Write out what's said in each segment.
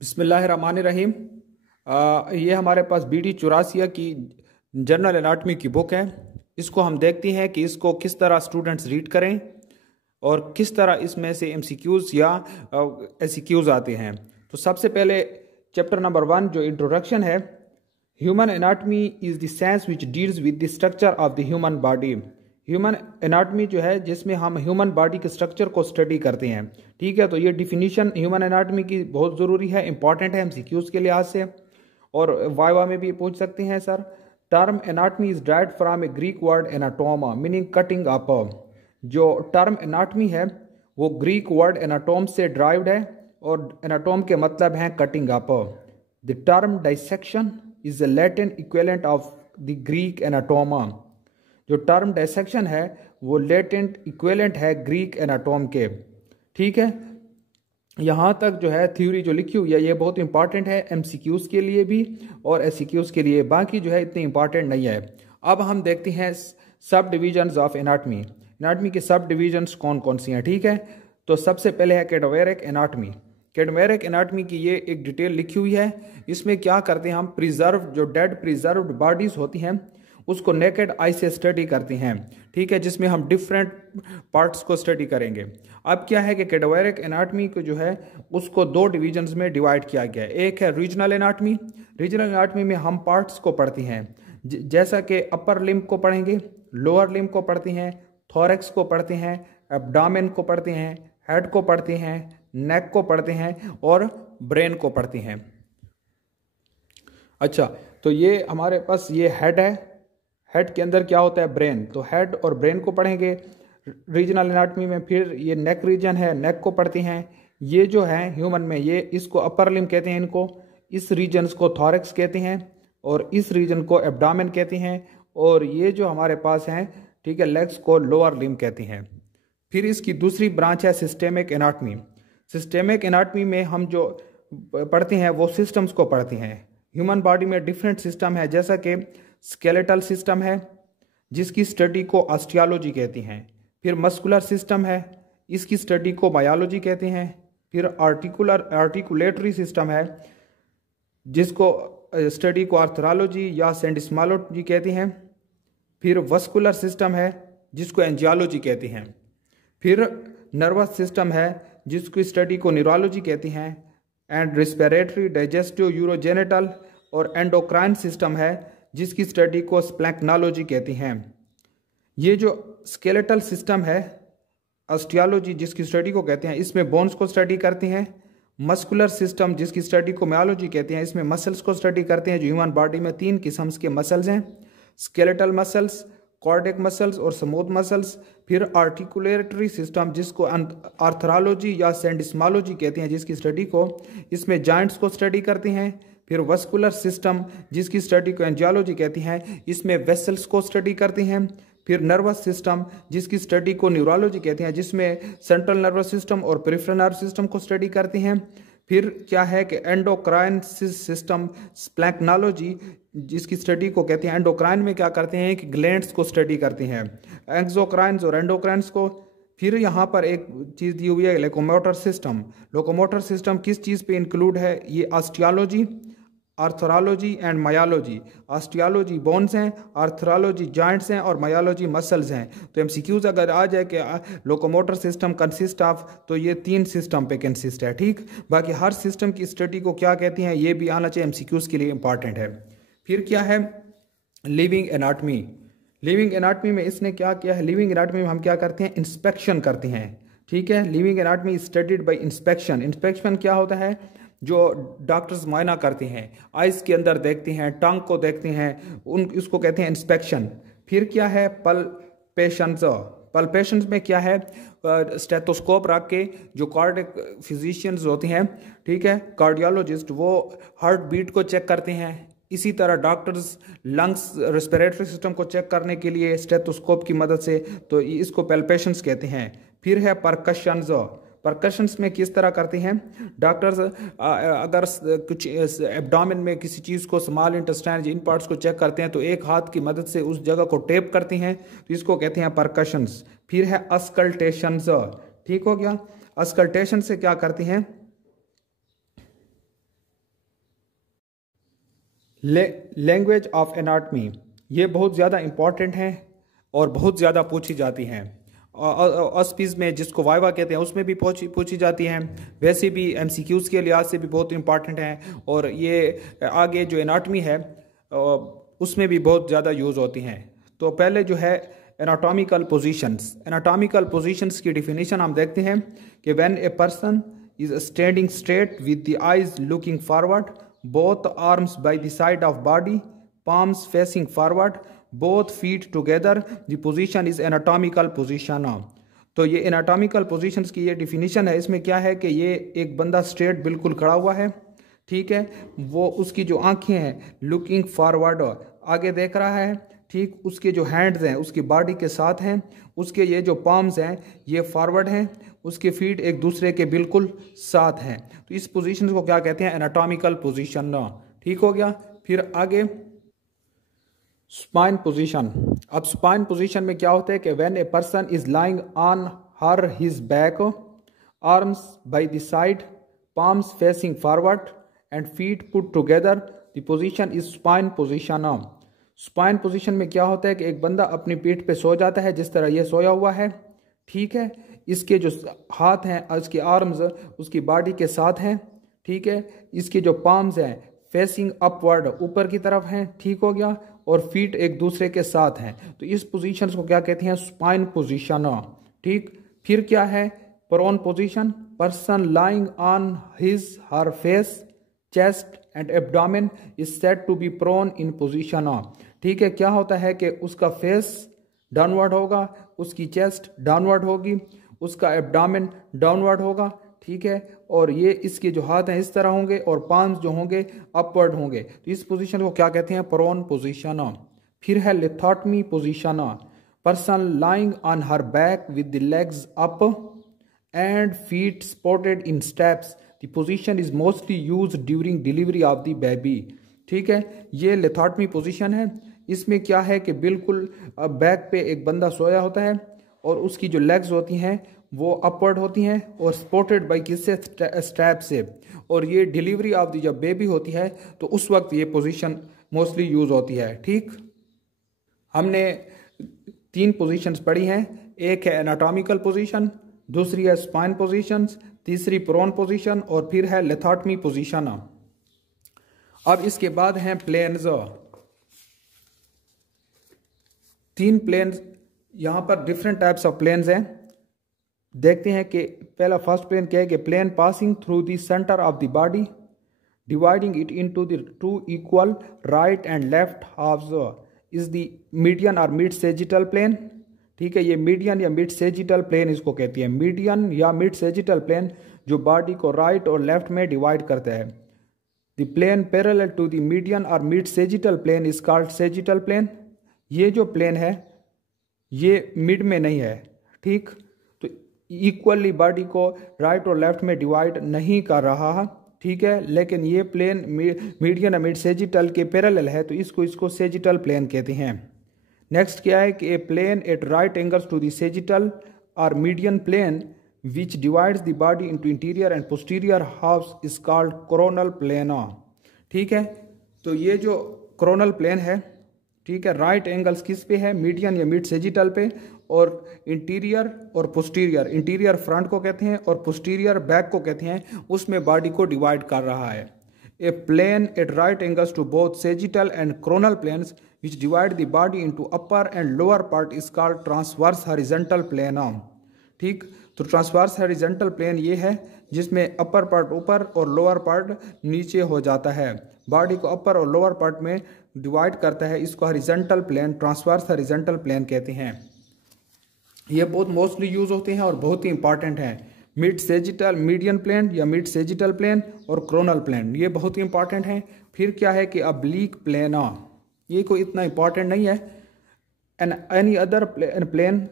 बिस्मिल्लाहिर्रहमानिर्रहीम। ये हमारे पास BD 84 की जनरल एनाटमी की बुक है। इसको हम देखते हैं कि इसको किस तरह स्टूडेंट्स रीड करें और किस तरह इसमें से MCQs या SCQs आते हैं। तो सबसे पहले चैप्टर नंबर 1 जो इंट्रोडक्शन है, human anatomy is the science which deals with the structure of the human body. Human anatomy जो है जिसमें हम ह्यूमन बॉडी के स्ट्रक्चर को स्टडी करते हैं। ठीक है, तो ये डिफिनीशन ह्यूमन एनाटमी की बहुत ज़रूरी है, इंपॉर्टेंट है MCQs के लिहाज से, और वाइवा में भी पूछ सकते हैं sir. Term anatomy is direct from a Greek word anatome meaning cutting up. जो टर्म एनाटमी है वो ग्रीक वर्ड एनाटोम से ड्राइव्ड है और एनाटोम के मतलब हैं cutting up. The term dissection is the Latin equivalent of the Greek anatome. जो टर्म डाइसेक्शन है वो लेटेंट इक्विवेलेंट है ग्रीक एनाटोम के। ठीक है, यहाँ तक जो है थ्योरी जो लिखी हुई है ये बहुत इंपॉर्टेंट है MCQs के लिए भी और SCQs के लिए, बाकी जो है इतनी इंपॉर्टेंट नहीं है। अब हम देखते हैं सब डिविजन्स ऑफ एनाटमी। एनाटमी के सब डिविजन्स कौन कौन सी हैं। ठीक है, तो सबसे पहले है कैडेवरिक एनाटमी। कैडेवरिक एनाटमी की ये एक डिटेल लिखी हुई है। इसमें क्या करते हैं हम, प्रिजर्व जो डेड प्रिजर्व्ड बॉडीज होती हैं उसको नेकेड आई से स्टडी करते हैं। ठीक है, जिसमें हम डिफरेंट पार्ट्स को स्टडी करेंगे। अब क्या है कि कैडेवरिक एनाटमी को जो है उसको दो डिविजन्स में डिवाइड किया गया है। एक है रीजनल एनाटमी। रीजनल एनाटमी में हम पार्ट्स को पढ़ते हैं, जैसा कि अपर लिम्ब को पढ़ेंगे, लोअर लिम्ब को पढ़ते हैं, थोरैक्स को पढ़ते हैं, एब्डामेन को पढ़ते हैं, हेड को पढ़ते हैं, नेक को पढ़ते हैं और ब्रेन को पढ़ते हैं। अच्छा, तो ये हमारे पास ये हेड है। हेड के अंदर क्या होता है, ब्रेन। तो हेड और ब्रेन को पढ़ेंगे रीजनल एनाटमी में। फिर ये नेक रीजन है, नेक को पढ़ते हैं। ये जो है ह्यूमन में ये इसको अपर लिम्ब कहते हैं, इनको इस रीजन को थोरैक्स कहते हैं और इस रीजन को एब्डामेन कहते हैं, और ये जो हमारे पास हैं, ठीक है, लेग्स को लोअर लिम्ब कहते हैं। फिर इसकी दूसरी ब्रांच है सिस्टेमिक एनाटमी। सिस्टेमिक एनाटमी में हम जो पढ़ते हैं वो सिस्टम्स को पढ़ते हैं। ह्यूमन बॉडी में डिफरेंट सिस्टम है, जैसा कि स्केलेटल सिस्टम है जिसकी स्टडी को ऑस्टियोलॉजी कहते हैं। फिर मस्कुलर सिस्टम है, इसकी स्टडी को बायोलॉजी कहते हैं। फिर आर्टिकुलेटरी सिस्टम है जिसको स्टडी को आर्थ्रोलॉजी या सेंडिस्मोलॉजी कहते हैं। फिर वस्कुलर सिस्टम है जिसको एंजियोलॉजी कहते हैं। फिर नर्वस सिस्टम है जिसकी स्टडी को न्यूरोलॉजी कहते हैं। एंड रिस्पिरेटरी, डाइजेस्टिव, यूरोजेनिटल और एंडोक्राइन सिस्टम है जिसकी स्टडी को स्प्लैंक्नोलॉजी कहते हैं। ये जो स्केलेटल सिस्टम है, ऑस्टियोलॉजी जिसकी स्टडी को कहते हैं, इसमें बोन्स को स्टडी करते हैं। मस्कुलर सिस्टम जिसकी स्टडी को मायोलॉजी कहते हैं, इसमें मसल्स को स्टडी करते हैं। जो ह्यूमन बॉडी में 3 किस्म के मसल्स हैं, स्केलेटल मसल्स, कार्डियक मसल्स और स्मूथ मसल्स। फिर आर्टिकुलेटरी सिस्टम जिसको आर्थ्रोलॉजी या सेंडिस्मोलॉजी कहते हैं, जिसकी स्टडी को इसमें जॉइंट्स को स्टडी करते हैं। फिर वस्कुलर सिस्टम जिसकी स्टडी को एंजियोलॉजी कहती हैं, इसमें वेसल्स को स्टडी करते हैं। फिर नर्वस सिस्टम जिसकी स्टडी को न्यूरोलॉजी कहते हैं, जिसमें सेंट्रल नर्वस सिस्टम और पेरिफेरल नर्वस सिस्टम को स्टडी करते हैं। फिर क्या है कि एंडोक्राइन सिस्टम, स्प्लैंक्नोलॉजी जिसकी स्टडी को कहते हैं। एंडोक्राइन में क्या करते हैं कि ग्लैंड्स को स्टडी करते हैं, एक्सोक्राइन्स और एंडोक्राइन्स को। फिर यहाँ पर एक चीज़ दी हुई है लोकोमोटर सिस्टम। लोकोमोटर सिस्टम किस चीज़ पे इंक्लूड है, ये osteology, arthrology and myology. Osteology bones हैं, आर्थ्रोलॉजी जॉइंट्स हैं और मायोलॉजी मसल्स हैं। तो MCQs अगर आ जाए कि लोकोमोटर सिस्टम कंसिस्ट ऑफ, तो ये 3 सिस्टम पे कंसिस्ट है। ठीक, बाकी हर सिस्टम की स्टडी को क्या कहते हैं ये भी आना चाहिए, MCQs के लिए इंपॉर्टेंट है। फिर क्या है लिविंग एनाटमी। लिविंग एनाटमी में इसने क्या किया है, लिविंग एनाटमी में हम क्या करते हैं, इंस्पेक्शन करते हैं। ठीक है, living anatomy studied by inspection. Inspection क्या होता है, जो डॉक्टर्स मुआयना करते हैं, आइज़ के अंदर देखते हैं, टंग को देखते हैं, उसको कहते हैं इंस्पेक्शन। फिर क्या है पल्पेशंस। पल्पेशंस में क्या है, स्टेथोस्कोप रख के जो कार्डियक फिजिशियंस होते हैं, ठीक है, कार्डियोलॉजिस्ट, वो हार्ट बीट को चेक करते हैं। इसी तरह डॉक्टर्स लंग्स, रेस्पिरेटरी सिस्टम को चेक करने के लिए स्टेथोस्कोप की मदद से, तो इसको पल्पेशंस कहते हैं। फिर है परकशंस। परकशंस में किस तरह करते हैं डॉक्टर्स, अगर कुछ एब्डोमेन में किसी चीज़ को, स्मॉल इंटेस्टाइन इन पार्ट्स को चेक करते हैं तो एक हाथ की मदद से उस जगह को टेप करते हैं, तो इसको कहते हैं परकशंस। फिर है अस्कल्टेशंस। ठीक हो गया। अस्कल्टेशन से क्या करते हैं, लैंग्वेज ऑफ एनाटमी, ये बहुत ज़्यादा इम्पॉर्टेंट है और बहुत ज़्यादा पूछी जाती हैं। ऑस्पिस में जिसको वाइवा कहते हैं उसमें भी पूछी जाती हैं, वैसे भी एमसीक्यूज़ के लिहाज से भी बहुत इम्पॉर्टेंट हैं, और ये आगे जो एनाटमी है उसमें भी बहुत ज़्यादा यूज़ होती हैं। तो पहले जो है एनाटॉमिकल पोजीशंस की डिफिनीशन हम देखते हैं कि when a person is standing straight with the eyes looking forward, both arms by the side of body, palms facing forward, both feet together, the position is anatomical position। तो ये anatomical positions की ये definition है। इसमें क्या है कि ये एक बंदा स्ट्रेट बिल्कुल खड़ा हुआ है, ठीक है, वो उसकी जो आंखें हैं लुकिंग फॉरवर्ड, आगे देख रहा है, ठीक, उसके जो हैंड्स हैं उसकी बॉडी के साथ हैं, उसके ये जो पाम्स हैं ये फॉरवर्ड हैं, उसके फीट एक दूसरे के बिल्कुल साथ हैं। तो इस पोजीशन को क्या कहते हैं? Anatomical position. ठीक हो गया। फिर आगे स्पाइन पोजीशन। अब स्पाइन पोजीशन में क्या होता है कि when a person is lying on her his back, arms by the side, palms facing forward and feet put together, the position is spine position. Spine position में क्या होता है कि एक बंदा अपनी पीठ पे सो जाता है, जिस तरह ये सोया हुआ है, ठीक है, इसके जो हाथ हैं, इसके आर्म्स उसकी बॉडी के साथ हैं, ठीक है, इसके जो पाम्स हैं फेसिंग अपवर्ड, ऊपर की तरफ हैं, ठीक हो गया, और फीट एक दूसरे के साथ हैं। तो इस पोजीशन को क्या कहते हैं? Spine position. ठीक। फिर क्या है? Prone position, person lying on his her face, chest and abdomen is said to be prone in position. ठीक है, क्या होता है कि उसका फेस डाउनवर्ड होगा, उसकी चेस्ट डाउनवर्ड होगी, उसका एब्डोमेन डाउनवर्ड होगा, ठीक है, और ये इसके जो हाथ हैं इस तरह होंगे और पाम्स जो होंगे अपवर्ड होंगे। तो इस पोजीशन को क्या कहते हैं? Prone position. फिर है lithotomy position, person lying on her back with the legs up and feet supported in steps, the position is mostly used during delivery of the baby. ठीक है, ये लिथोटमी पोजीशन है। इसमें क्या है कि बिल्कुल बैक पे एक बंदा सोया होता है और उसकी जो लेग्स होती हैं वो अपवर्ड होती हैं और सपोर्टेड बाय किससे? स्ट्रैप से, और ये डिलीवरी ऑफ दी जब बेबी होती है तो उस वक्त ये पोजीशन मोस्टली यूज होती है। ठीक, हमने 3 पोजीशंस पढ़ी हैं, एक है एनाटॉमिकल पोजीशन, दूसरी है स्पाइन पोजीशन, तीसरी प्रोन पोजीशन, और फिर है लिथोटमी पोजीशन। अब इसके बाद हैं प्लेन्स। 3 प्लेन्स, यहां पर डिफरेंट टाइप्स ऑफ प्लेन्स हैं। देखते हैं कि पहला फर्स्ट प्लेन क्या है कि plane passing through the centre of the body, dividing it into the 2 equal right and left halves is the median और मिड सेजिटल प्लेन। ठीक है, ये मीडियन या मिड सेजिटल प्लेन इसको कहती है। मीडियन या मिड सेजिटल प्लेन जो बॉडी को राइट और लेफ्ट में डिवाइड करता है। The plane parallel to the median और mid sagittal plane is called sagittal plane. ये जो प्लेन है ये मिड में नहीं है, ठीक, तो इक्वली बॉडी को राइट और लेफ्ट में डिवाइड नहीं कर रहा, ठीक है, लेकिन ये प्लेन मीडियन और मिड सेजिटल के पैरेलल है, तो इसको सेजिटल प्लेन कहते हैं। नेक्स्ट क्या है कि a plane at right angles to the sagittal और median plane which divides the body into interior and posterior halves is called coronal plane. ठीक है, तो ये जो कोरोनल प्लेन है, ठीक है, राइट एंगल्स किस पे है? मीडियन या मिड सेजिटल पे, और इंटीरियर और पोस्टीरियर, इंटीरियर फ्रंट को कहते हैं और पोस्टीरियर बैक को कहते हैं, उसमें बॉडी को डिवाइड कर रहा है। A plane at right angles to both sagittal and coronal planes which divide the body into upper and lower part is called transverse horizontal plane. ठीक, तो ट्रांसवर्स हॉरिजॉन्टल प्लेन ये है जिसमें अपर पार्ट ऊपर और लोअर पार्ट नीचे हो जाता है, बॉडी को अपर और लोअर पार्ट में डिवाइड करता है, इसको horizontal plane, transverse horizontal plane कहते हैं। ये बहुत मोस्टली यूज होते हैं और बहुत ही इंपॉर्टेंट हैं। मिड सेजिटल, मीडियन प्लेन या मिड सेजिटल प्लेन और कोरोनल प्लेन, ये बहुत ही इंपॉर्टेंट हैं। फिर क्या है कि अब्लीक प्लेन, ये कोई इतना इंपॉर्टेंट नहीं है। And any other plane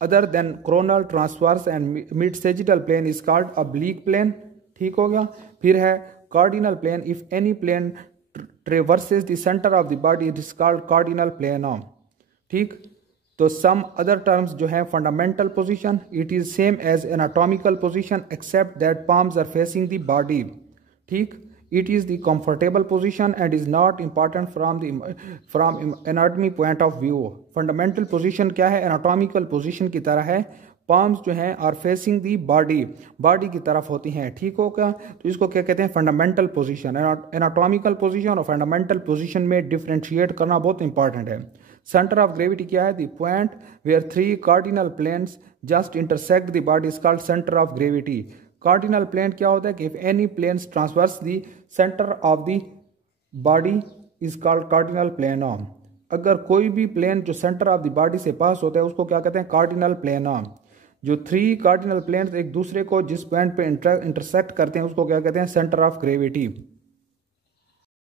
other than coronal, transverse and mid sagittal plane is called oblique plane. ठीक हो गया। फिर है cardinal plane, if any plane traverses the centre of the body it is called cardinal plane. ठीक, तो some other terms जो है fundamental position, it is same as anatomical position except that palms are facing the body. ठीक, It is the comfortable position and is not important from anatomy point of view. Fundamental position क्या है? Anatomical position की तरह है. palms जो हैं are facing the body की तरफ होती हैं, ठीक हो क्या? तो इसको क्या कहते हैं? Fundamental position. एनाटॉमिकल पोजीशन और फंडामेंटल पोजीशन में डिफ्रेंशिएट करना बहुत इंपॉर्टेंट है. सेंटर ऑफ ग्रेविटी क्या है? The point where 3 cardinal planes just intersect the body is called centre of gravity. Cardinal plane क्या होता है कि if any planes transverse the centre of the body is called cardinal plane. अगर कोई भी plane जो सेंटर ऑफ द बॉडी से पास होता है उसको क्या कहते हैं? Cardinal plane. जो 3 कार्डिनल प्लेन्स एक दूसरे को जिस पॉइंट पे इंटरसेक्ट करते हैं उसको क्या कहते हैं? Centre of gravity.